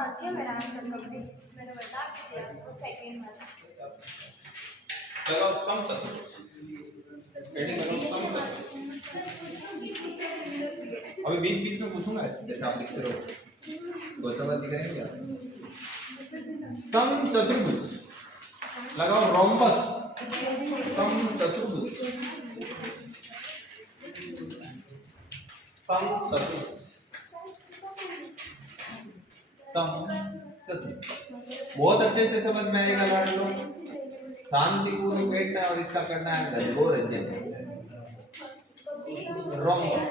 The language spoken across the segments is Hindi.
आ गया मेरा आंसर कभी मैंने बता भी दिया आपको सेकंड वाला। चलो समचतुर्भुज हेडिंग करो समचतुर्भुज। अभी बीच बीच में पूछूंगा जैसे आप लिखते रहो गोचाबाजी करेंगे। समचतुर्भुज लगाओ रोम्बस समचतुर्भुज समचतुर्भुज समचतुर्भुज बहुत अच्छे से समझ में आएगा लाडलो। शांतिपूर्वक बैठना और इसका करना है गजबोर अध्ययन रोम्बस।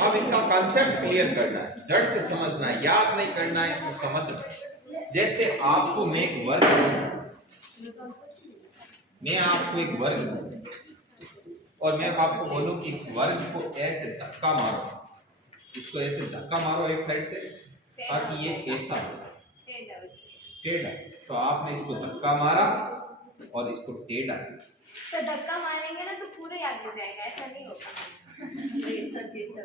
अब इसका कॉन्सेप्ट क्लियर करना है, जड़ से समझना है, याद नहीं करना है, इसको समझना है। जैसे आपको मैं एक वर्ग दूं, मैं आपको एक वर्ग दूं और मैं आपको बोलूं कि इस वर्ग को ऐसे धक्का मारो, इसको ऐसे धक्का मारो एक साइड से ताकि ये ऐसा हो टेढ़ा। तो आपने इसको धक्का मारा और इसको टेढ़ा। तो धक्का मारेंगे ना तो पूरे आगे जाएगा, ऐसा नहीं होगा।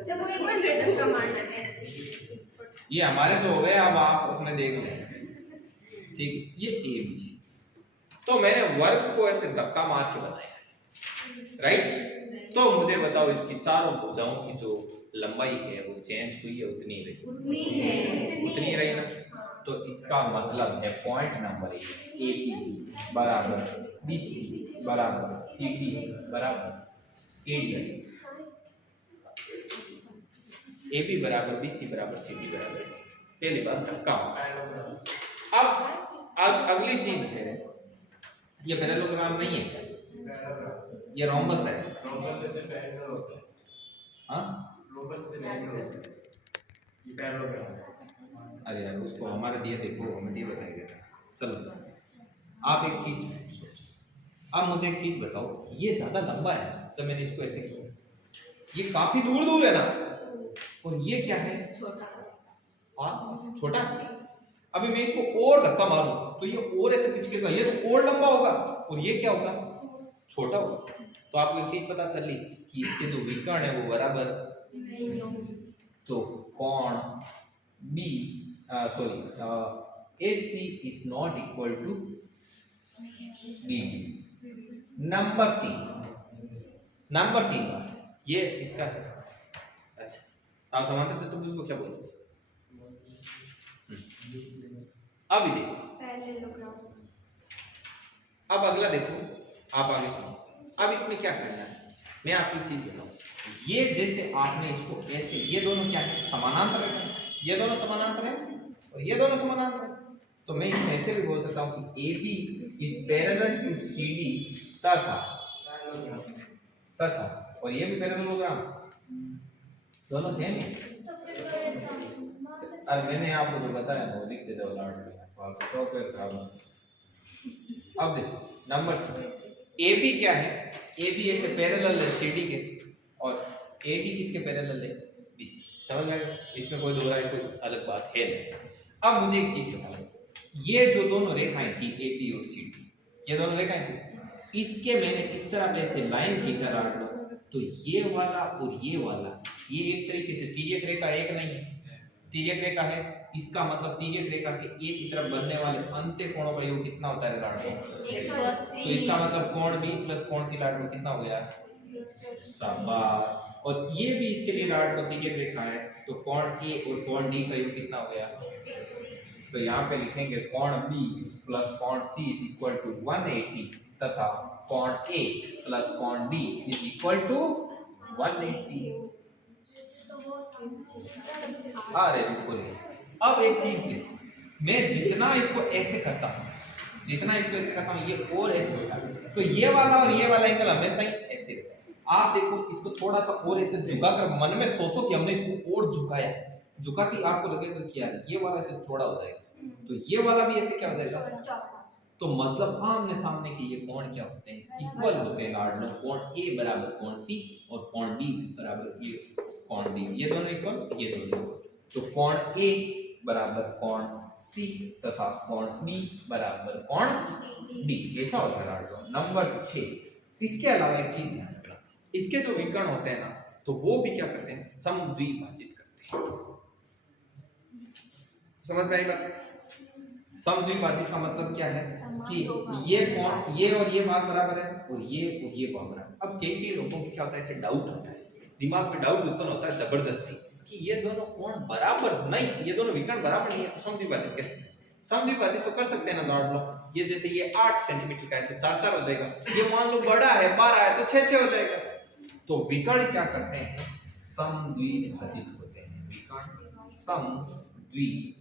सब वो एक बार से धक्का मारना है। ये हमारे तो हो गए, अब आप अपने देख लो। ठीक, ये ए बी। तो मैंने वर्ग को ऐसे धक्का मार के बनाया, राइट। तो मुझे बताओ इसकी चारों भुजाओं की जो लंबाई है वो चेंज हुई है उतनी ही रही? उतनी रही ना। तो इसका मतलब है पॉइंट नंबर ए बी बराबर बी सी बराबर सी डी बराबर ए डी। ए बी बराबर बी सी बराबर सी डी बराबर पहली बात धक्का। अब अगली चीज है, ये पैरेललोग्राम नहीं है, ये रोम्बस है। रोम्बस से पैरेलल होता है। हाँ, रोम्बस से पैरेलल होता है ये पैरेललोग्राम। अरे यार उसको हमारे दिए देखो, हमें दिए बताएगा। चलो आप एक चीज सोचो, अब मुझे एक चीज बताओ, ये ज्यादा लंबा है जब मैंने इसको ऐसे किया, ये काफी दूर दूर है ना, और ये क्या है छोटा पास पास छोटा। अभी मैं इसको और धक्का मारूं तो ये और ऐसे पिचकेगा, ये तो और लंबा होगा और ये क्या होगा छोटा होगा। तो आपको एक चीज पता चली कि इसके जो विकर्ण है वो बराबर नहीं होंगी। तो कोण B sorry AC is not equal to BD। नंबर 3 बात ये इसका है। अच्छा, आप समांतर चतुर्भुज को क्या बोलोगे? अब देखो, पैरेललोग्राम। अब अगला देखो, आप आगे सुनो। अब इसमें क्या करना है, मैं आपको चीज बताऊं। ये जैसे आपने इसको ऐसे, ये दोनों क्या है समानांतर है, ये दोनों समानांतर है और ये दोनों समानांतर है। तो मैं इसमें ऐसे भी बोल सकता हूं कि AB is parallel to CD तथा और ये भी पैरेललोग्राम, दोनों सेम है। अरे मैंने आपको जो बताया वो लिख देता हूं लाड में, आप सॉफ्टवेयर खराब ना। अब देखो नंबर 3, AB क्या है, AB ऐसे पैरेलल है CD के और AD किसके पैरेलल है BC। समझ में आया? इसमें कोई दो राय कोई अलग बात है नहीं। अब मुझे एक चीज बताओ, ये जो दोनों रेखाएं थी AB और CD, ये दोनों रेखाएं थी, इसके मैंने इस तरह ऐसे लाइन खींचा रहा तो ये वाला और ये वाला ये एक तरीके से तिर्यक रेखा एक नहीं है, तिर्यक रेखा है। इसका मतलब तिर्यक रेखा के एक की तरफ बनने वाले अंत्य कोणों का योग कितना होता है लाडलो? 180। तो इसका मतलब कोण B प्लस कोण C लाडलो कितना हो गया? शाबाश। और ये भी इसके लिए लाडलो तिर्यक रेखा है, तो कोण A और कोण D का योग कितना हो गया? तो यहाँ पे लिखेंगे कोण B प्लस कोण C इज इक्वल टू 180 तथा कोण A प्लस कोण D इज इक्वल टू 180। अरे बिल्कुल। अब एक चीज देखो, मैं जितना इसको ऐसे करता हूँ, ये और ऐसे होता है, तो ये वाला और ये वाला एंगल हमेशा ही ऐसे रहता है। आप देखो इसको थोड़ा सा और ऐसे झुकाकर मन में सोचो कि हमने इसको और झुकाया, झुकाती आपको लगेगा कि यार ये वाला ऐसे चौड़ा हो जाएगा, तो ये वाला भी ऐसे क्या हो जाएगा? तो मतलब आमने सामने के ये कोण क्या होते हैं? इक्वल होते हैं लाडलो। कोण A बराबर कोण C और कोण B बराबर ये कोण B, ये दोनों इक्वल, ये दोनों। तो कोण A बराबर कोण C तथा कोण B बराबर कोण D, ऐसा होता है लाडलो। नंबर 6, इसके अलावा एक चीज ध्यान रखना, इसके जो विकर्ण होते हैं ना, तो वो भी क्या करते हैं? समद्विभाजित करते हैं। समझ में आई बात? समद्विभाजित का मतलब क्या है कि ये कोण, ये और ये भाग बराबर है और ये भाग बराबर। अब कई लोगों को क्या होता है, ऐसे डाउट आता है, दिमाग में डाउट उत्पन्न होता है जबरदस्ती कि ये दोनों कोण बराबर नहीं, ये दोनों विकर्ण बराबर नहीं है, तो समद्विभाजित कैसे? समद्विभाजित तो कर सकते हैं ना लॉर्ड लो। ये जैसे ये 8 सेंटीमीटर का है तो 4 4 हो जाएगा, ये मान लो बड़ा है 12 है तो 6 6 हो जाएगा। तो विकर्ण क्या करते हैं, समद्विभाजित होते हैं, विकर्ण समद्विभाजित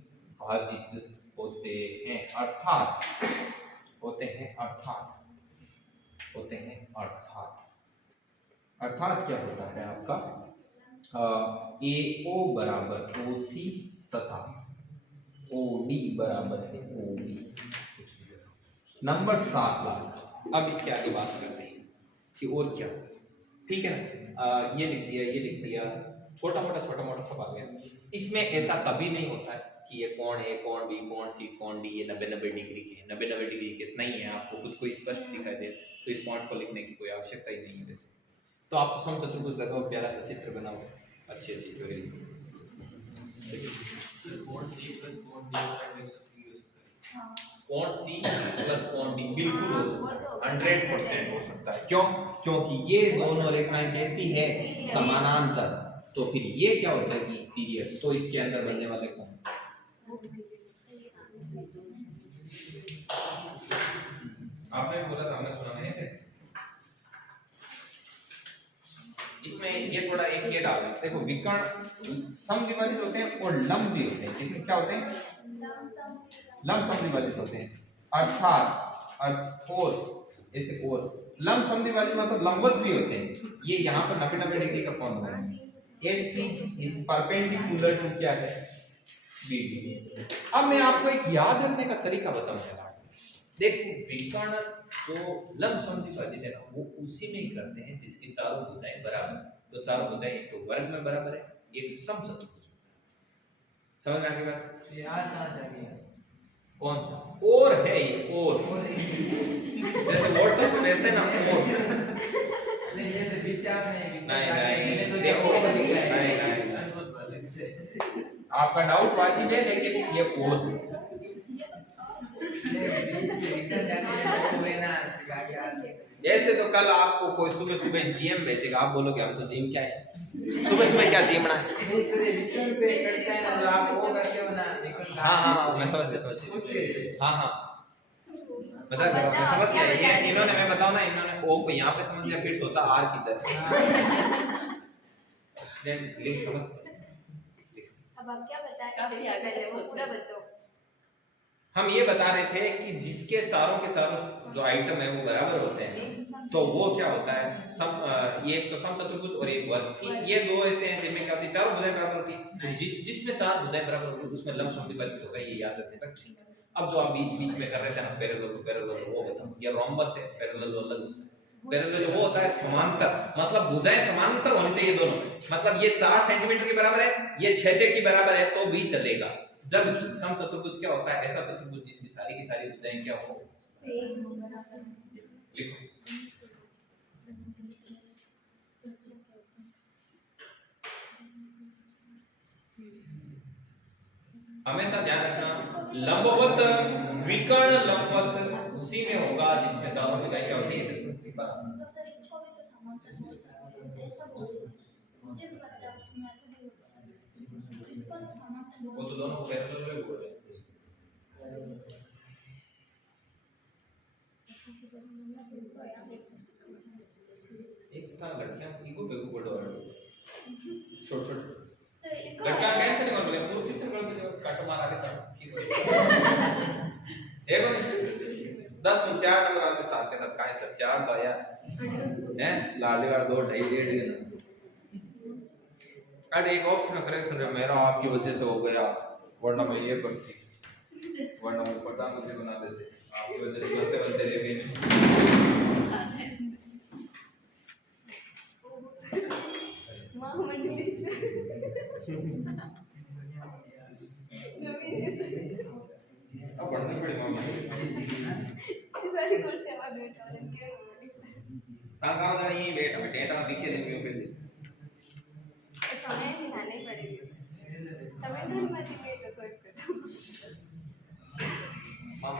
होते हैं, अर्थात होते हैं अर्थात क्या होता है आपका, AO बराबर OC तथा OD बराबर है OB। नंबर 7। अब इसके आगे बात करते हैं कि और क्या, ठीक है ना। ये लिख दिया, छोटा मोटा सब आ गया। इसमें ऐसा कभी नहीं होता है कि ये कोण A, कोण B, कोण C, कोण D ये 90 डिग्री के 90 डिग्री के नहीं है, आपको खुद को स्पष्ट दिखाई दे तो इस पॉइंट को लिखने की कोई आवश्यकता ही नहीं है। वैसे तो आप समचतुर्भुज लगाओ, प्यारा सा चित्र बनाओ, अच्छी चीजें कोण C प्लस कोण D बिल्कुल हो सकता है, 100% हो सकता है। क्यों? क्योंकि ये दोनों रेखाएं कैसी है, समानांतर, तो फिर ये क्या हो जाएगी, तिर्यक। तो इसके अंदर बनने वाले कोण, आपने बोला था, हमने सुना नहीं ऐसे। इसमें ये थोड़ा एक ये डाल देखो, विकर्ण समद्विभाजित होते हैं और लंब भी होते हैं, लेकिन क्या होते हैं, लंब समद्विभाजित होते हैं, अर्थात और ऐसे और लंब समद्विभाजित मतलब लंबवत भी होते हैं। ये यहाँ पर 90 डिग्री का कोण है, AC इज परपेंडिकुलर टू क्या है, BD। अब मैं आपको एक याद रखने का तरीका बताऊंगा। देखो विकर्ण जो लंब समद्विभाजित है ना, वो उसी में ही करते हैं जिसकी चारों भुजाएं बराबर। तो चारों भुजाएं एक तो वर्ग में बराबर है, एक समचतुर्भुज। समझ में आ गई बात? यार कहां से आ गया, कौन सा और है ये, और जैसे व्हाट्सएप पे भेजते हैं ना, और नहीं जैसे विचार में नहीं देखो आपका डाउट वाजिब है, लेकिन ये और ऐसे तो कल आपको कोई सुबह जीएम भेजेगा, आप बोलोगे हम तो जिम क्या है, सुबह क्या जिमना है। हाँ मैं समझ गया, हाँ बता दो, मैं समझ गया। ये इन्होंने, मैं बताऊं ना, इन्होंने ओ को यहाँ पे समझ लिया, फिर सोचा आर किधर। लिंक समझ। अब आप क्या बता रहे थे, पहले वो पूरा बताओ। हम ये बता रहे थे कि जिसके चारों के चारों जो आइटम है वो बराबर होते हैं, तो वो क्या होता है, ये एक तो समचतुर्भुज और एक वर्ग। ये दो ऐसे हैं जिनमें क्या होती है, चारों भुजाएं बराबर होती है। जिसमें चार भुजाएं बराबर होती है उसमें लंब समद्विभाजित होगा, ये याद रखने का ठीक है। अब जो आप बीच में कर रहे थे ना, पैरेलल वो बताओ। ये रोम्बस है, पैरेलल अलग होता है। पैरेलल वो होता है समांतर, मतलब भुजाएं समांतर होनी चाहिए दोनों, मतलब ये 4 सेंटीमीटर के बराबर है, ये 6 6 की बराबर है तो भी चलेगा। जबकि समचतुर्भुज क्या होता है, ऐसा चतुर्भुज जिसकी सारी की सारी भुजाएं क्या हो, लिखो हमेशा ध्यान रखना, लंबवत विकर्ण लंबवत उसी में होगा जिसमें चारों भुजाएं क्या होती है, बराबर। तो सर इसको भी तो समांतर बोल सकते हैं, ऐसा बोल रहे हैं, मुझे भी पता है उसमें तो भी होता है, इसको तो समांतर वो तो दोनों को पैरेलल में बोल रहे हैं। एक था लड़कियां इको बेगू बोल रहा है, छोटे लड़कियां टेंशन नहीं बोले, पूरा क्वेश्चन करते जो काटो मार आगे चलो की देखो 10 में 4 नंबर आते साथ के साथ, काय सर 4 तो आया है, लाडली वाला 2 2.5 अरे एक ऑप्शन में करेक्शन है मेरा आपकी वजह से हो गया, वरना मैं ये करती, वरना मैं प्रधानमंत्री बना देते, आपकी वजह से बनते रह गए। अब बढ़ने पड़ी सारी कुर्सियां आ गई तो कहां जा रही है, वेट में टेंट में दिखे दिन में फिर समय भी लाने पड़ेगी, समय ढूंढ मत के तो सोच कर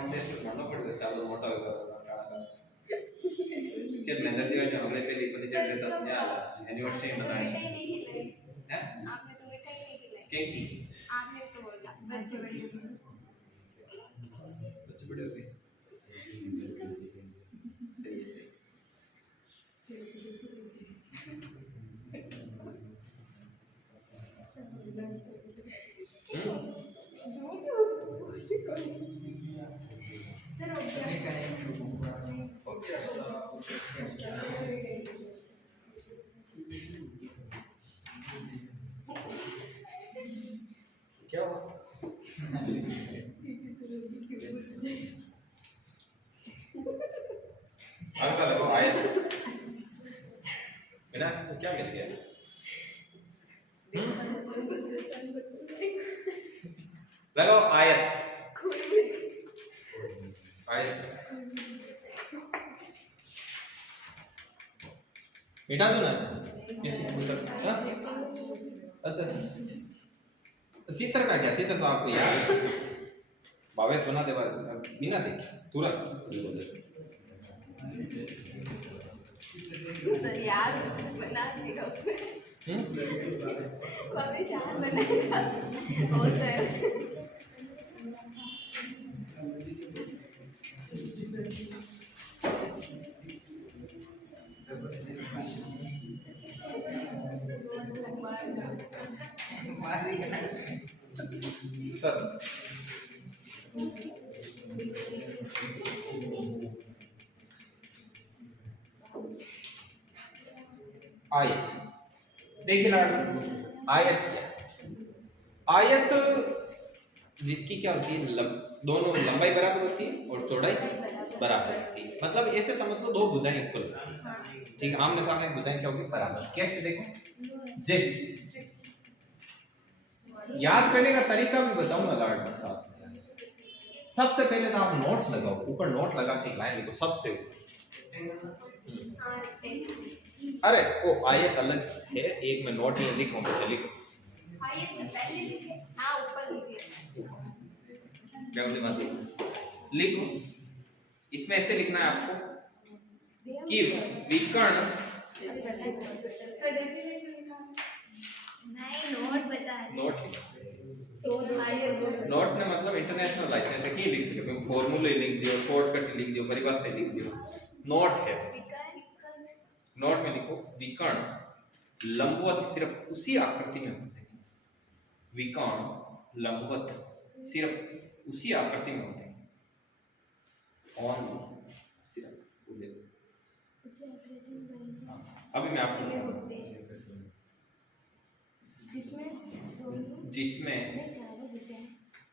फाउंडेशन मानना पड़ेगा चालू मोटा होगा काड़ा के महेंद्र जी जो हमने पहले पति चढ़ रहे तब क्या आला एनिवर्सरी मनानी मिठाई नहीं खिलाई है आपने तो मिठाई नहीं खिलाई केक की आपने तो बोला बच्चे बड़े हो गए। बच्चे बड़े हो गए सही है सही सर क्या हुआ आपका लगाओ आयत बिना इसको क्या कहते हैं लगाओ आयत आयत मिटा दो ना किसी हाँ? अच्छा चित्र का क्या चित्र तो आपको याद है भावेश बना दे बिना देखे तुरंत सर यार बना देगा उसमें वापस यार बनाएगा और तो ऐसे चल आयत देखिए आयत क्या आयत जिसकी क्या होती है दोनों लंबाई बराबर होती है और चौड़ाई बराबर होती है मतलब ऐसे समझ लो दो भुजाएं इक्वल होती है ठीक है आमने सामने भुजाएं क्या होगी बराबर कैसे देखो जैसे याद करने का तरीका भी बताऊंगा लाड के साथ सबसे पहले तो आप नोट लगाओ ऊपर नोट लगा के लाइन लिखो सबसे अरे वो आयत अलग है एक में नोट नहीं लिखो मुझे लिखो आयत से पहले लिखे हाँ ऊपर लिखे लिखो इसमें ऐसे लिखना है आपको कि विकर्ण सर डेफिनेशन लिखा नहीं नोट बता नोट सो हायर नोट ने मतलब इंटरनेशनल लाइसेंस है की लिख सके फॉर्मूले लिख दियो शॉर्टकट लिख दियो परिभाषा लिख दियो नोट है बस नोट में लिखो विकर्ण लंबवत सिर्फ उसी आकृति में होते हैं विकर्ण लंबवत सिर्फ उसी आकृति में होते हैं ओनली सिर्फ अभी मैं आपको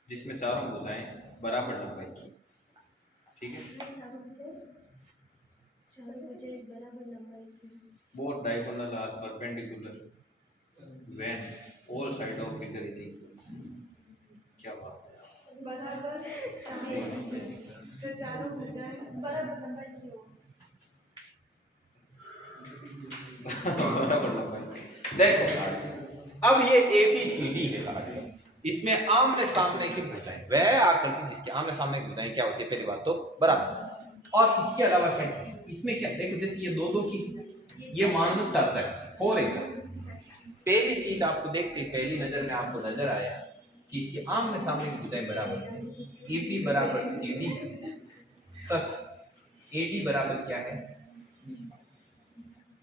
जिसमें चारों भुजाएं बराबर लंबाई की ठीक है both diagonal are perpendicular when all side of figure is equal क्या बात है बराबर चारों भुजाएं बराबर लंबाई की हो बराबर लंबाई देखो अब ये ABCD है इसमें आमने सामने की भुजाएं वह आकृति जिसके आमने सामने की भुजाएं क्या होती है पहली बात तो बराबर और इसके अलावा क्या है इसमें क्या देखो जैसे ये दो की ये मान लो चार फॉर एग्जाम्पल पहली चीज आपको देखते पहली नजर में आपको नजर आया कि इसके आमने सामने की भुजाएं बराबर AB बराबर CD तक AD बराबर क्या है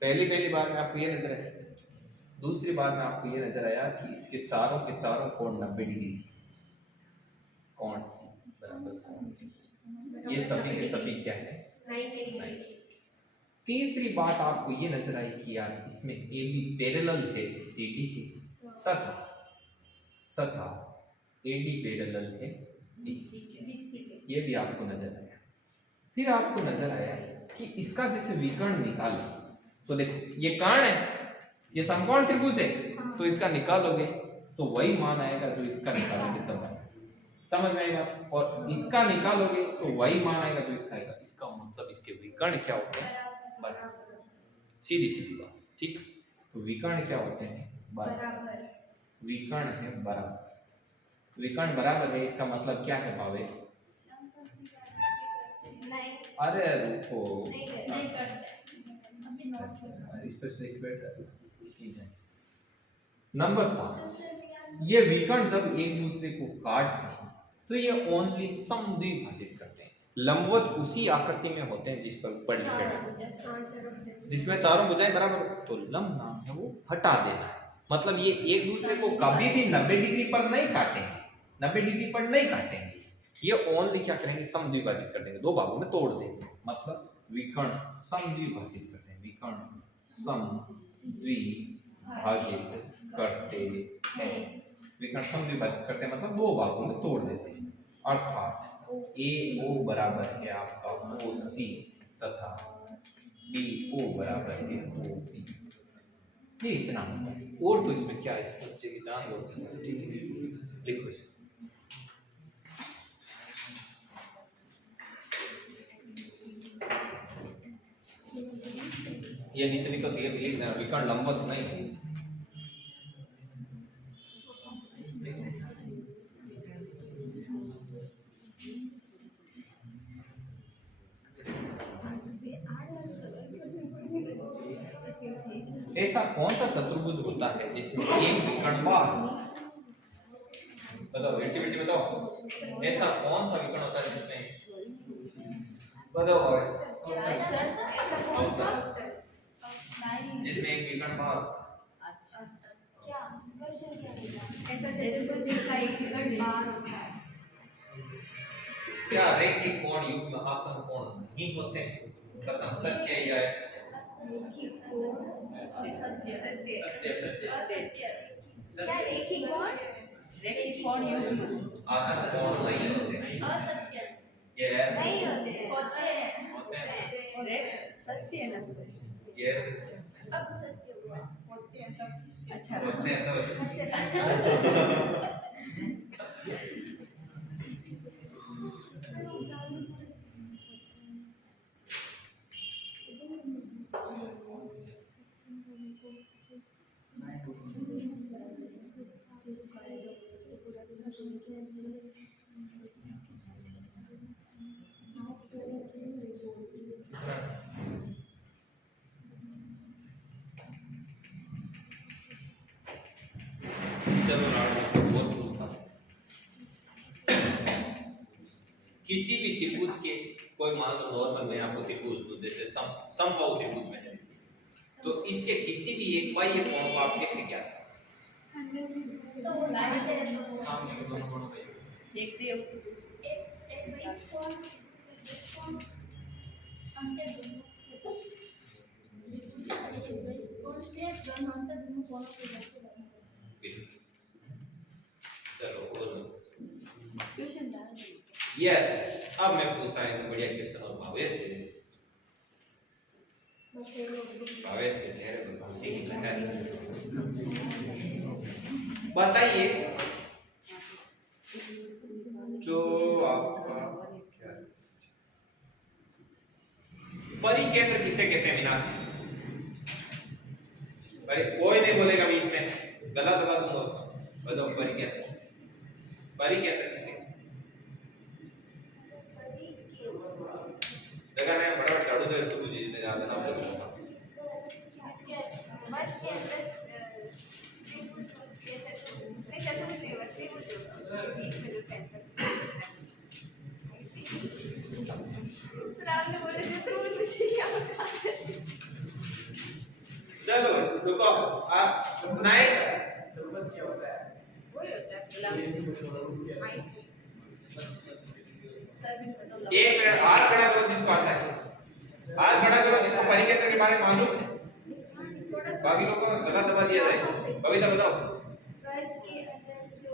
पहली बार में आपको ये नजर आया दूसरी बार में आपको ये नजर आया कि इसके चारों के चारों कोण 90 डिग्री कोण C बराबर कोण D ये सभी के सभी क्या है 90 डिग्री तीसरी बात आपको ये नजर आई कि यार इसमें AB पैरेलल है CD के तथा AD पैरेलल है BC ये भी आपको नजर आया फिर आपको नजर आया कि इसका जैसे विकर्ण निकाले तो देखो ये कर्ण है ये समकोण त्रिभुज है तो इसका निकालोगे तो वही मान आएगा जो इसका निकालोगे तब समझ में आई बात और इसका निकालोगे तो वही मान आएगा जो इसका आएगा इसका मतलब इसके विकर्ण क्या होते हैं बराबर सीधी बात ठीक है तो विकर्ण क्या होते हैं बराबर विकर्ण है बराबर विकर्ण बराबर है इसका मतलब क्या है भावेश नहीं अरे रुको, नहीं करते अभी नोट इस पे सिक्वेट ठीक है। नंबर 5, ये विकर्ण जब एक दूसरे को काटते हैं तो ये ओनली समद्विभाजित करते हैं। लंबवत उसी आकृति में होते हैं जिस पर ऊपर डिपेंड है, जिसमें चारों भुजाएं बराबर हो, तो लंब नाम है वो हटा देना है। मतलब ये एक दूसरे को कभी भी 90 डिग्री पर नहीं काटेंगे, 90 डिग्री पर नहीं काटेंगे, ये ओनली क्या करेंगे, समद्विभाजित कर देंगे, दो भागों में तोड़ देंगे। मतलब विकर्ण समद्विभाजित करते हैं, विकर्ण समद्विभाजित करते हैं, विकर्ण समद्विभाजित करते हैं मतलब दो भागों में तोड़ देते हैं। अर्थात AO बराबर है आपका OC तथा BO बराबर है OB। ये इतना होता है, और तो इसमें क्या, इस बच्चे की जान होती है। ठीक है, लिखो इसे। ये नीचे लिखो, ये विकर्ण लंबवत नहीं। ऐसा कौन सा चतुर्भुज होता है जिसमें एक विकर्ण बार, बताओ विरची विरची बताओ, ऐसा कौन सा विकर्ण होता है जिसमें, बताओ जिसमें एक विकर्ण बार। अच्छा क्या क्वेश्चन क्या है? ऐसा चतुर्भुज जिसका एक विकर्ण बार होता है। क्या रेखिक कोण युग्म आसन कोण नहीं होते हैं? कथन सत्य या रेखिक कोण क्या रेखिक कोण? रेखिक कोण युग्म आसन कोण नहीं होते हैं। असत्य यस नहीं होते हैं होते हैं। होते सत्य न सत्य यस अब सत्य हुआ होते हैं तब अच्छा होते हैं तो चलो बहुत पूछता हूं। किसी भी त्रिभुज के, कोई मान लो नॉर्मल मैं आपको त्रिभुज दूं, जैसे समबाहु त्रिभुज में है, तो इसके किसी भी एक बाह्य कोण को आप कैसे ज्ञात करें? तो वो साइड है तो सामने के दोनों कोणों का एक दे एक बेस कोण बेस कोण अंतर दोनों एक बेस कोण से दोनों अंतर दोनों कोणों के बीच में चलो और क्वेश्चन डाल दो। यस, अब मैं पूछता हूं एक बढ़िया क्वेश्चन और भावेश के चेहरे पर खुशी की लहर। बताइए जो आपका क्या परिकेंद्र किसे कहते हैं मीनाक्षी? अरे कोई नहीं बोलेगा बीच में, गला दबा दूंगा उसका। बताओ परिकेंद्र, परिकेंद्र किसे देखा नहीं, फटाफट झाड़ू दो इसको, जी ने ज्यादा नाम बोल जिसके वर्ग के अंदर त्रिभुज के चतुर्भुज के त्रिभुज के बीच में जो सेंटर तो आपने बोला चतुर्भुज मुझे क्या होता है? चलो रुको, आप नहीं चतुर्भुज क्या होता है? वही होता है लंब एक मिनट, हाथ खड़ा करो जिसको आता है, हाथ खड़ा करो जिसको परिकेंद्र के बारे में मालूम है, बाकी लोगों को गला दबा दिया जाए। कविता बताओ वर्ग के अंदर जो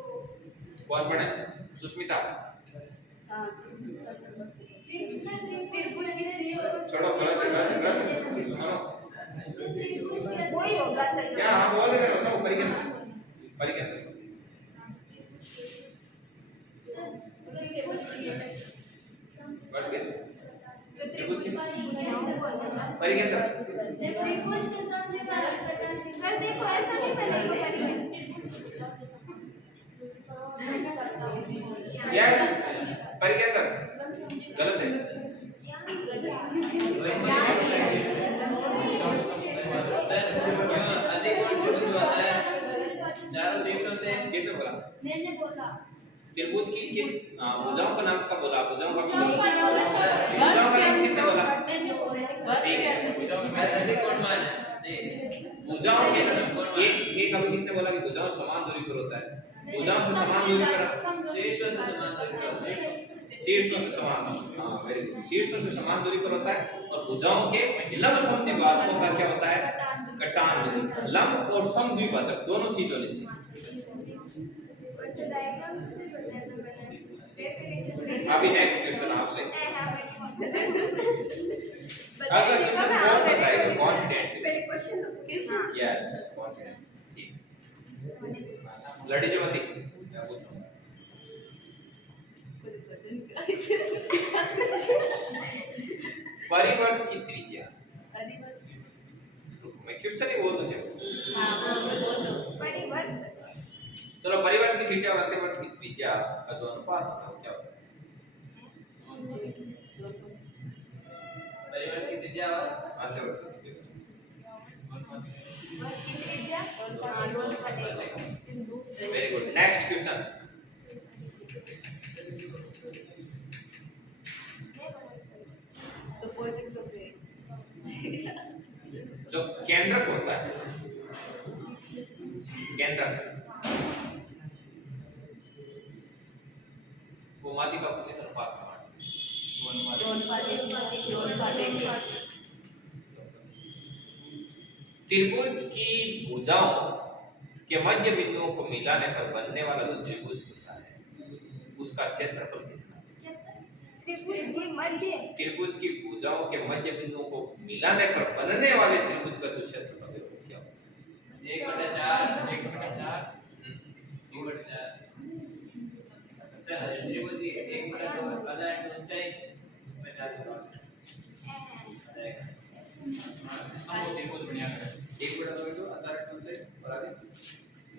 कौन पढ़े? सुष्मिता त्रिभुज के जो छोड़ो, गलत सुनो त्रिभुज के वही होगा सर क्या आप बोल रहे थे, बताओ परिकेंद्र, परिकेंद्र वर्ग के जो त्रिभुज की भुजाओं को अलग परिकेंद्र त्रिभुज के साथ सर देखो ऐसा नहीं बनेगा यस परिकेंद्र गलत है, बोला? मैंने बोला त्रिभुज की किस भुजाओं का नाम कब बोला? भुजाओं का भुजाओं का भुजाओं का किसने बोला? मैंने बोला ठीक है, भुजाओं का अधिक कोण मान है नहीं भुजाओं के एक अभी किसने बोला कि भुजाओं समान दूरी पर होता है? भुजाओं से समान दूरी पर शीर्षों से समान दूरी पर होता है। शीर्षों से समान, हाँ वेरी गुड, शीर्षों से समान दूरी पर होता है और भुजाओं के लंब समद्विभाजकों का क्या होता है? कटान बिंदु। लंब और समद्विभाजक दोनों चीज होनी चाहिए। डायग्राम से बताया था मैंने डेफिनेशन अभी नेक्स्ट क्वेश्चन आपसे। अगर क्वेश्चन कौन बताएगा कॉन्फिडेंटली? पहले क्वेश्चन यस ठीक। लड़ी जो होती मैं पूछूंगा। परिवर्त की त्रिज्या, मैं क्वेश्चन ही बोल दूं क्या? परिवर्त चलो परिवर्त की त्रिज्या और अंतर्वर्त की त्रिज्या का जो अनुपात होता है वो क्या होता है? परिवर्त की त्रिज्या और अंतर्वर्त की त्रिज्या। त्रिज्या दोनों बनेगा वेरी गुड, नेक्स्ट क्वेश्चन। तो कोई दिक्कत नहीं जो केंद्रक होता है, केंद्रक वो माध्य का किस अनुपात में बांटा? दोन पार्टी त्रिभुज की भुजाओं के मध्य बिंदुओं को मिलाने पर बनने वाला जो त्रिभुज होता है उसका क्षेत्रफल कितना? त्रिभुज की भुजाओं के मध्य बिंदुओं को मिलाने पर बनने वाले त्रिभुज का जो क्षेत्रफल है वो क्या होता है? 1/4 त्रिभुज की 1/2 आधा इंटू ऊंचाई उसमें 4 समोह त्रिभुज बढ़िया है। 1/2 इंटू आधा इंटू ऊंचाई और आगे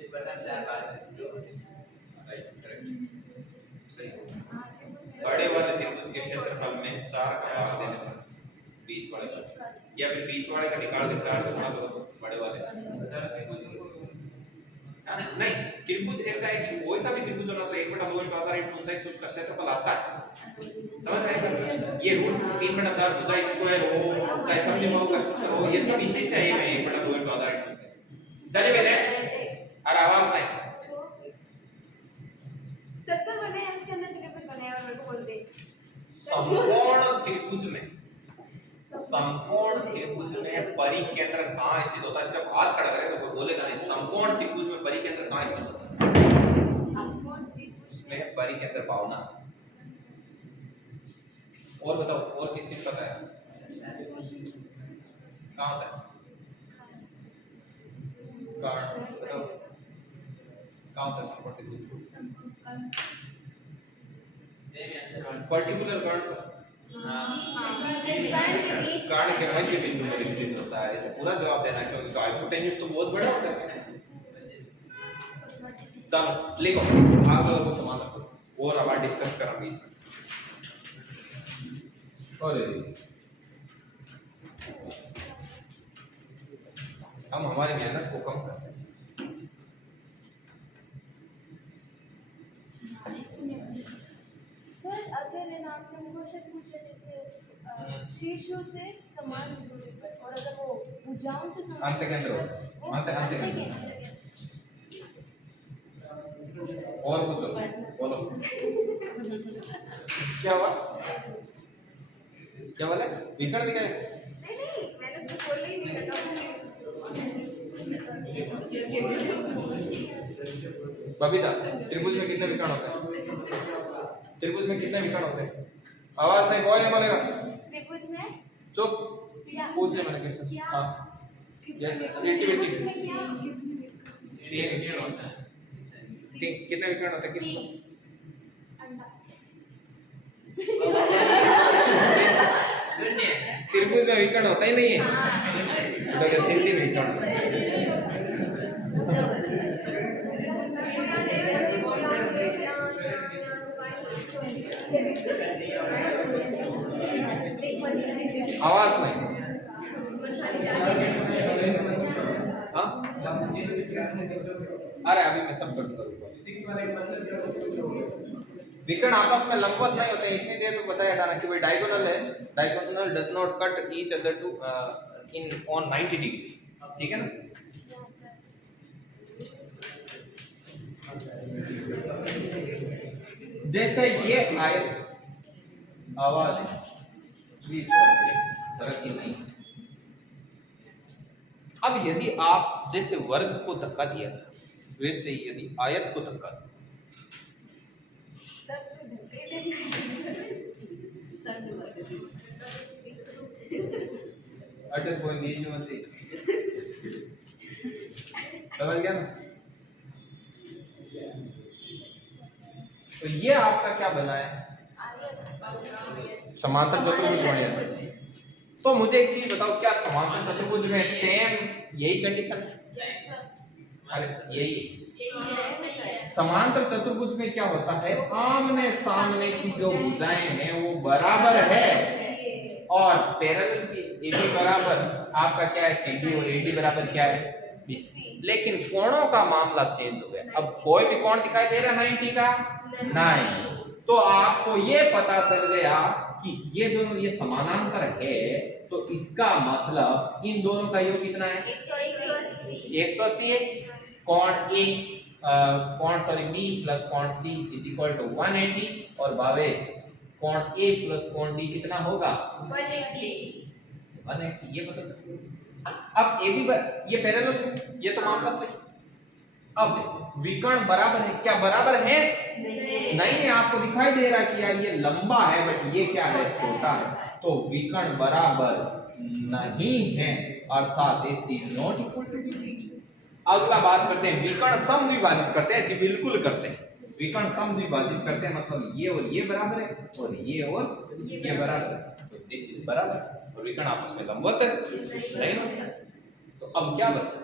1/4 बार राइट करेक्ट सही। बड़े वाले त्रिभुज के क्षेत्रफल में 4 का भाग देने पर बीच वाले का या फिर बीच वाले का निकाल के 4 से भाग दो बड़े वाले। हाँ, नहीं त्रिभुज ऐसा है कि कोई सा भी त्रिभुज होना तो 1/2 इंटू आधा इंटू ऊंचाई से उसका क्षेत्रफल आता है। समझ रहे हैं? ये रूट 3/4 भुजा स्क्वायर हो चाहे समद्विबाहु का सूत्र हो ये सब इसी से है। मैं 1/2 इंटू आधा इंटू ऊंचाई से। चलिए नेक्स्ट। अरे आवाज नहीं। सर्कल बने हैं उसके अंदर त्रिभुज बने हैं और मेरे को बोल दे समकोण त्रिभुज में परिकेंद्र कहाँ स्थित होता है? सिर्फ हाथ खड़ा करेगा तो कोई बोलेगा नहीं। समकोण त्रिभुज में परिकेंद्र कहाँ स्थित होता है? समकोण त्रिभुज में परिकेंद्र भावना। और बताओ और किस किस पता है कहाँ होता है? कर्ण बताओ कहाँ होता है समकोण त्रिभुज? पर्टिकुलर कर्ण पर कर्ण के मध्य बिंदु पर स्थित होता है। इसे पूरा जवाब देना क्योंकि इसका हाइपोटेन्यूज तो बहुत बड़ा होता है। चलो लिखो आप लोगों को समान रखो और अब डिस्कस करा बीच में। और हम हमारी मेहनत को कम कर रहे हैं। सर अगर है ना आपने क्वेश्चन पूछा जैसे शीर्षों से समान दूरी पर और अगर वो भुजाओं से समान अंत केंद्र हो। अंत केंद्र और कुछ बोलो क्या हुआ? क्या बोले? विकर्ण दिखाए? नहीं मैंने तो बोल ही नहीं लगा बबीता त्रिभुज में कितने विकर्ण होते हैं? त्रिभुज में कितने विकर्ण होते हैं? आवाज नहीं कोई नहीं बोलेगा। त्रिभुज में चुप क्या पूछ ले मैंने क्वेश्चन। हां यस इर्ची त्रिभुज इर्ची में क्या कितने विकर्ण होते हैं? किस अंडा त्रिभुज में विकर्ण होता ही नहीं है। तो क्या हिंदी में विकर्ण आवाज नहीं। हाँ अरे अभी मैं सब कट करूंगा। 6 वाला एक मतलब क्या होगा? विकर्ण आपस में लंबवत नहीं होते, इतनी देर तो बताया था ना कि भाई डायगोनल है, diagonal does not cut each other to in on 90 degree, ठीक है ना। जैसे ये आयत आवाज तरक्की नहीं। अब यदि आप जैसे वर्ग को धक्का दिया था, वैसे ही यदि आयत को धक्का दिया, अटक कोई बीच में मत समझ गया ना। तो ये आपका क्या बना है, समांतर चतुर्भुज बने। तो मुझे एक चीज बताओ, क्या समांतर चतुर्भुज में सेम यही कंडीशन है? अरे यही समांतर चतुर्भुज में क्या होता है, आमने सामने की जो भुजाएं हैं वो बराबर है, और पैरेलल की एबी बराबर आपका क्या है, सीडी, और एडी बराबर क्या है, बीसी। लेकिन कोणों का मामला चेंज हो गया। अब कोई भी कोण दिखाई दे रहा है 90 का? नहीं। तो आपको ये पता चल गया कि ये दोनों ये समानांतर है, तो इसका मतलब इन दोनों का योग कितना है, 180 है। कोण ए कोण सॉरी बी प्लस कोण सी इज इक्वल टू 180, और भावेश कोण ए प्लस कोण डी कितना होगा, 180। ये बता सकते हो। अब ए बी ये पैरेलल है, ये तो मामला सही। अब विकर्ण बराबर है, क्या बराबर है? नहीं है। आपको दिखाई दे रहा है कि यार ये लंबा है बट ये क्या है, छोटा है, तो विकर्ण बराबर नहीं है, अर्थात is not equal to B. अगला बात करते हैं, विकर्ण समद्विभाजित करते हैं। जी बिल्कुल करते हैं, विकर्ण समद्विभाजित करते हैं, मतलब ये और ये बराबर है, और ये और ये बराबर है, तो दिस इज बराबर, और विकर्ण आपस में लंबवत है नहीं होता। तो अब क्या बचा,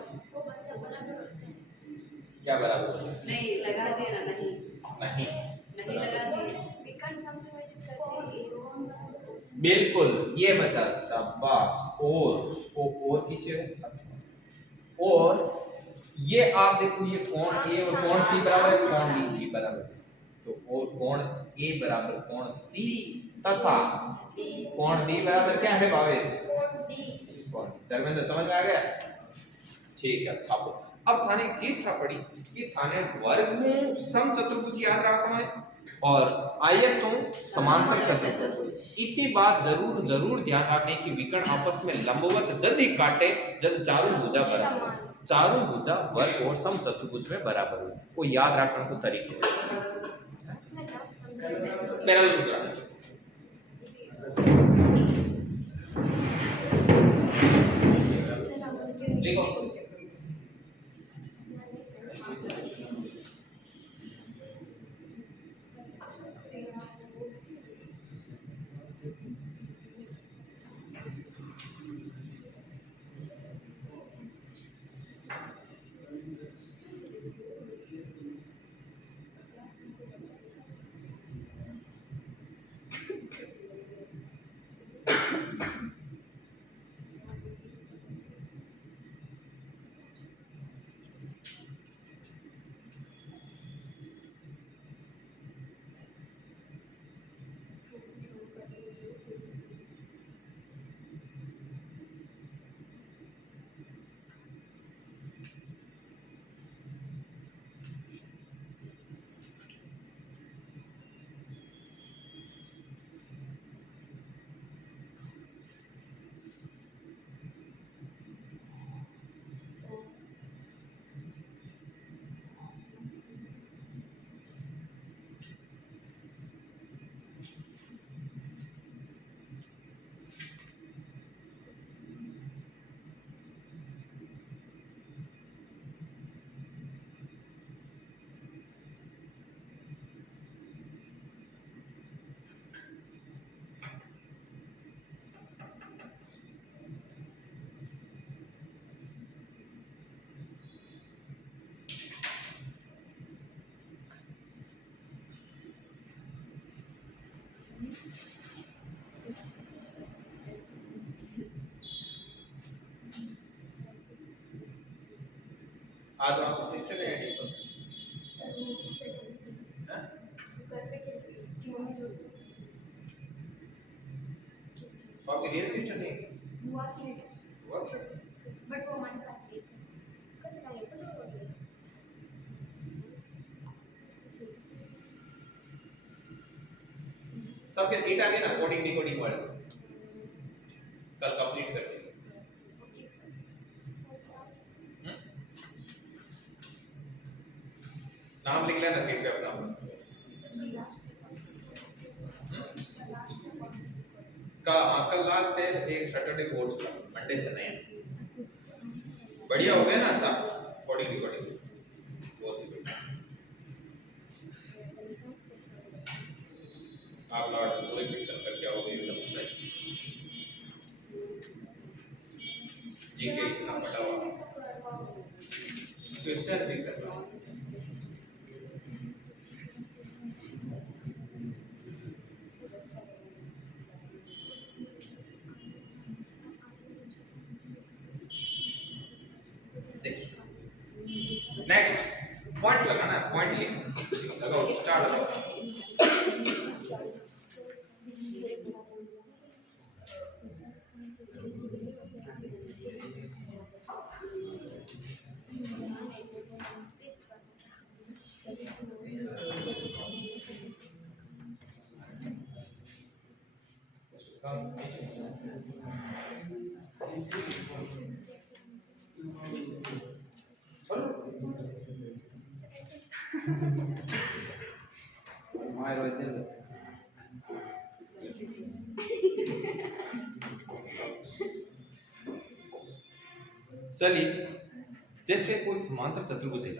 क्या बराबर नहीं लगा दिया ना, नहीं लगा दिया। विकर्ण समद्विभाजित करते हैं, बिल्कुल ये बचा, शाबाश। और किसे है, और ये आप देखो, ये कोण ए और कोण सी बराबर है, कोण डी बराबर है, तो और कोण ए बराबर कोण सी तथा कोण डी बराबर क्या है, भावेश, कोण। धर्मेंद्र समझ में आ गया? ठीक है, छापो। अब थाने एक चीज था पड़ी कि थाने वर्गों समचतुर्भुज याद रखना है, और आयतों समांतर चतुर्भुज। इतनी बात जरूर ध्यान रखने की विकर्ण आपस में लंबवत जदि काटे, जब चारों भुजा बराबर, चारों भुजा वर्ग और समचतुर्भुज में बराबर हो, वो याद रखने को तरीके पैरेलल ग्राफ। लिखो आज आप सिस्टर है रियल सिस्टर नहीं हुआ कि नहीं हुआ क्या? बट वो हमारे साथ एक कल का ये पता होगा सबके सीट आ गए ना कोडिंग डिकोडिंग वाले कल कंप्लीट कर देंगे। ओके सर नाम लिख लेना सीट पे अपना। कल लास्ट है एक सैटरडे कोर्स का मंडे से नया बढ़िया हो गया ना। अच्छा कोडिंग डिकोडिंग बहुत ही बढ़िया। आप लॉर्ड पूरे क्वेश्चन करके आओगे एकदम सही। जीके इतना बड़ा हुआ क्वेश्चन भी कर रहा हूँ। नेक्स्ट पॉइंट लगाना है पॉइंट लिख लगाओ स्टार्ट लगाओ। चलिए जैसे कोई समांतर चतुर्भुज है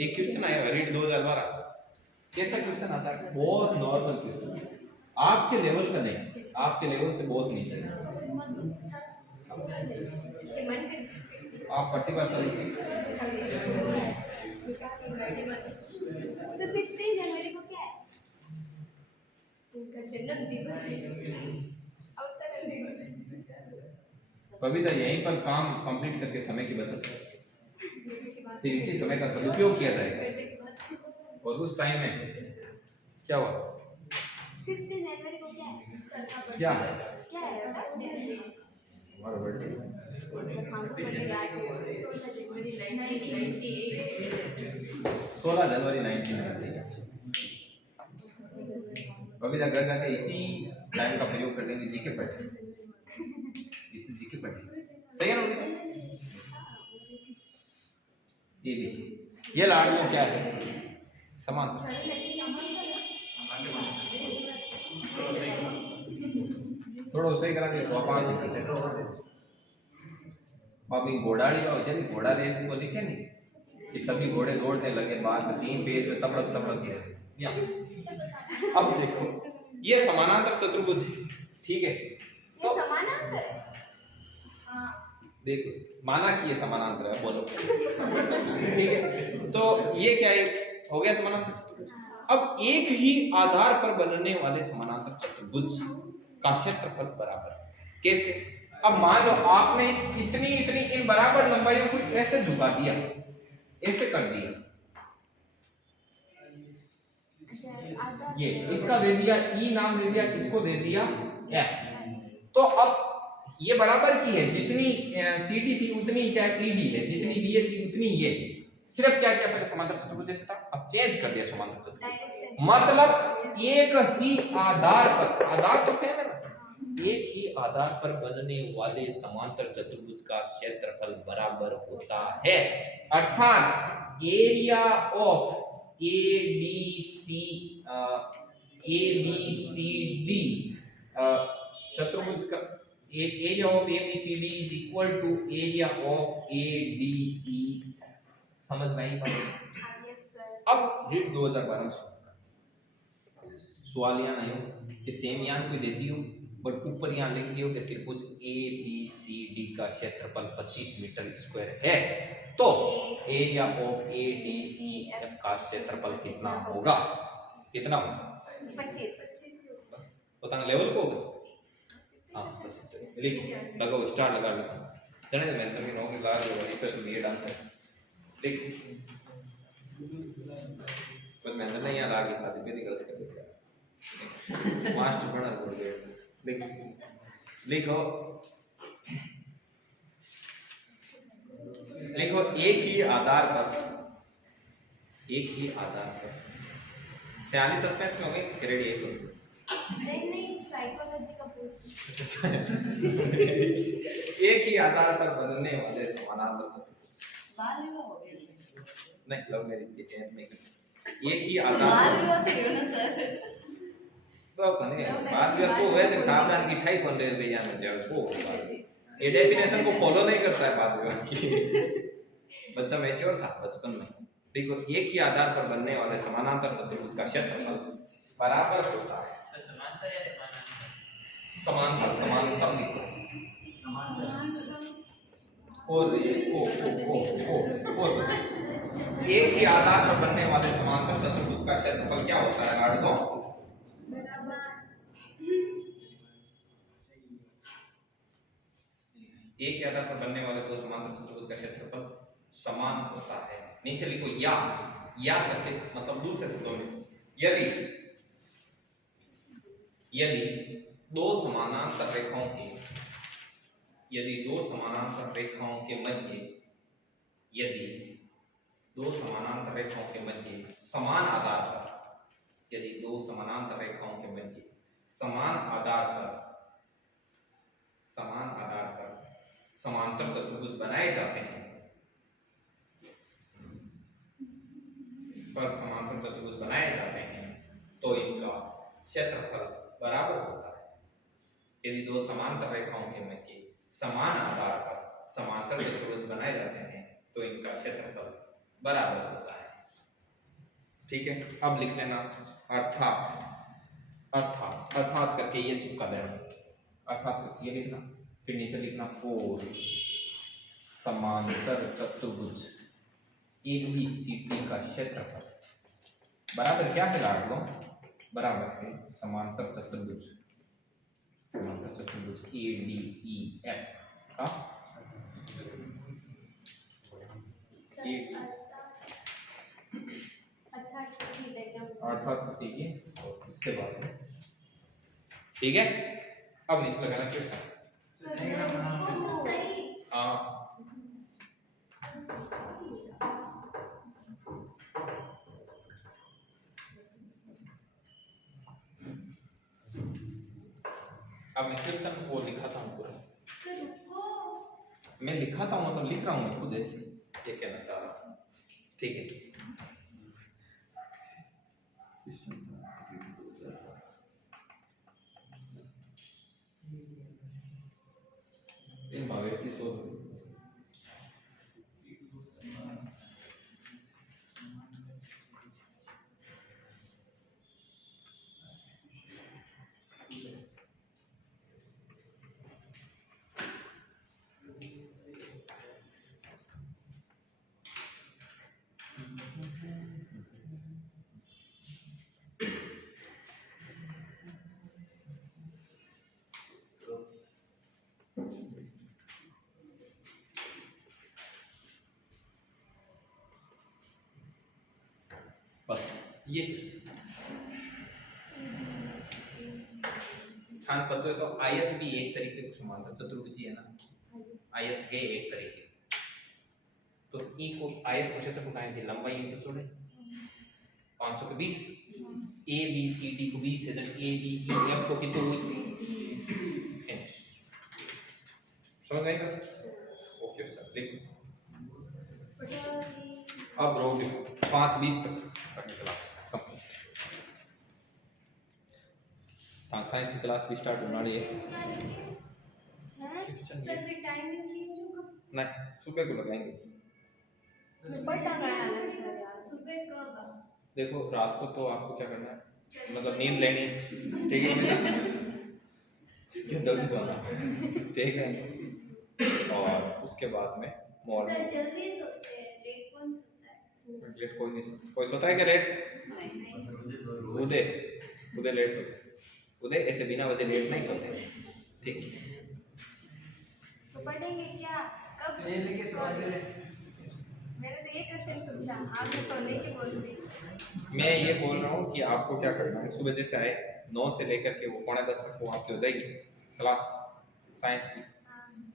एक क्वेश्चन आया रीड 2012 कैसा क्वेश्चन आता है बहुत नॉर्मल क्वेश्चन आपके लेवल का नहीं आपके लेवल से बहुत नीचे आप प्रतिभाशाली सो 16 जनवरी को क्या है उनका जन्म दिवस अवतरण दिवस। कविता यहीं पर काम कंप्लीट करके समय की बचत है फिर इसी समय का सदुपयोग किया जाएगा और उस टाइम में क्या हुआ 16 जनवरी को क्या है सर का क्या है क्या है हमारा बर्थडे 16 जनवरी 1998 कविता घर जाके इसी टाइम का प्रयोग कर लेंगे जीके पढ़ इसी जीके पढ़ सही है ना एबीसी ये लाडलों क्या है समांतर थोड़ा सही करा के स्वापान अभी घोड़ाड़ी का हो जाए घोड़ा रेस को लिखे नहीं कि सभी घोड़े दौड़ने लगे बाद में 3 पेज में तबड़क तबड़क गिरे। अब देखो ये समानांतर चतुर्भुज है ठीक है ये समानांतर है हाँ देखो माना कि ये समानांतर है बोलो ठीक है तो ये क्या है हो गया समानांतर चतुर्भुज। अब एक ही आधार पर बनने वाले समानांतर चतुर्भुज का क्षेत्रफल बराबर कैसे। अब मान लो आपने इतनी इतनी इन बराबर लंबाइयों को ऐसे झुका दिया ऐसे कर दिया ये इसका दे दिया ई नाम दे दिया इसको दे दिया एफ। तो अब ये बराबर की है जितनी CD थी उतनी क्या ED है जितनी DA थी उतनी ये सिर्फ क्या क्या पहले समांतर चतुर्भुज जैसे था अब चेंज कर दिया समांतर चतुर्भुज मतलब एक ही आधार पर आधार तो सेम है ना एक ही आधार पर बनने वाले समांतर चतुर्भुज का क्षेत्रफल बराबर होता है अर्थात एरिया ऑफ ABCD चतुर्भुज का area of ABCD is equal to area of ADE समझ में आई बात। अब रीट 2012 में सवाल यहाँ नहीं कि सेम यहाँ कोई देती हो बट ऊपर यहाँ लिख दियो कि त्रिभुज ABCD का क्षेत्रफल 25 मीटर स्क्वायर है तो एरिया ऑफ ADEF का क्षेत्रफल कितना होगा कितना होगा 25 बस बताना लेवल को होगा हाँ बस लिखो लगाओ स्टार लगा लिखो जने मैं तभी नौ में ला रहा हूँ स्पेशल ये डालता है लिख बस मैंने नहीं यहाँ लाके शादी पे निकलते कर दिया मास्टर बना बोल गए लिख लिखो लिखो एक ही आधार पर 43 सस्पेंस में हो गई ग्रेड 1 नहीं साइकोलॉजी का पूछ। एक ही आधार पर बदलने वाले समानांतर चतुर्भुज। बाल विवाह हो गया नहीं लव मैरिज के टेंथ में एक ही बाल आधार विवाह तो हो ना सर तो कने बात कर को हुए तो टावरान की ठाई कौन ले भैया में जाओ को ये डेफिनेशन को फॉलो नहीं करता है बात विवाह की। बच्चा मैच्योर था बचपन में। देखो एक ही आधार पर बनने वाले समानांतर चतुर्भुज का क्षेत्रफल बराबर होता है। तो समांतर या समानांतर? समांतर लिखो समांतर। और ये ओ एक ही आधार पर बनने वाले समांतर चतुर्भुज का क्षेत्रफल क्या होता है लाडको? एक ही आधार पर बनने वाले दो समांतर चतुर्भुज का क्षेत्रफल समान होता है। नीचे लिखो या करके मतलब दूसरे शब्दों में यदि दो समानांतर रेखाओं के मध्य समान आधार पर समांतर चतुर्भुज बनाए जाते हैं तो इनका क्षेत्रफल बराबर होता है। यदि दो समांतर रेखाओं के मध्य समान आधार पर समांतर चतुर्भुज बनाए जाते हैं तो इनका क्षेत्रफल बराबर होता है। ठीक है, अब लिख लेना अर्थात करके ये चिपका देना। अर्थात ये लिखना, फिर नीचे लिखना फोर समांतर चतुर्भुज ABCD का क्षेत्रफल बराबर क्या है लाडलो? बराबर है समांतर चतुर्भुज ADEF का अर्थात कीजिए और इसके बाद में ठीक है। अब नीचे लगाना क्वेश्चन। हाँ अब मैं क्वेश्चन को लिखाता हूँ पूरा। मैं लिखाता हूँ मतलब लिख रहा हूँ मैं खुद ऐसे ये कहना चाह रहा हूँ। ठीक है, इन भावेश की सोच बस ये ध्यान पता है। तो आयत भी एक तरीके का समांतर चतुर्भुज है ना, आयत के एक तरीके। तो ई को आयत को क्षेत्र बताएंगे लंबाई इंटू चौड़ाई 500 के 20 ए बी सी डी को 20 है, जब ए बी ई एफ को कितने हुई समझ आएगा? ओके सर लिखो। अब रो लिखो 5:20 तक क्लास कंप्लीट। साइंस की क्लास भी स्टार्ट होने वाली है। सर फिर टाइमिंग चेंज होगा? नहीं, सुबह को लगाएंगे। सुबह लगाना है सर यार, सुबह कब? देखो रात को तो आपको क्या करना है, मतलब नींद लेनी है, ठीक है जल्दी सोना, ठीक है। और उसके बाद में मॉर्निंग जल्दी सोते हैं, लेट कौन सोता है? लेट कोई नहीं सोता। कोई सोता है क्या लेट? उदय लेट सोते। उदय ऐसे बिना वजह लेट नहीं सोते, ठीक। तो पढ़ेंगे क्या कब? मैंने तो ये क्वेश्चन पूछा, आपने सोने की बोल दी। मैं ये बोल रहा हूँ कि आपको क्या करना है, सुबह जैसे आए 9 से लेकर के वो 9:45 तक वो आपकी हो जाएगी क्लास, साइंस की,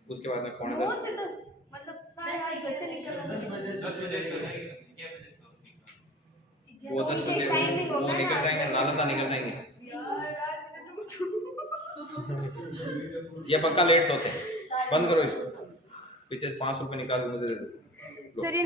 उसके बाद में 9 9:45 से 10 मतलब साढ़े 8 घर से निकलना 10 बजे 10 बजे से हो जाएगी, 11 बजे से होगी क्लास। वो 10 बजे टाइमिंग वो होगा निकल ना। जाएंगे, नालंदा निकल जाएंगे। यार आज तुम ये पक्का लेट सोते हैं। बंद करो इसको, पीछे से 5 रुपए निकाल के मुझे दे दो। सर ये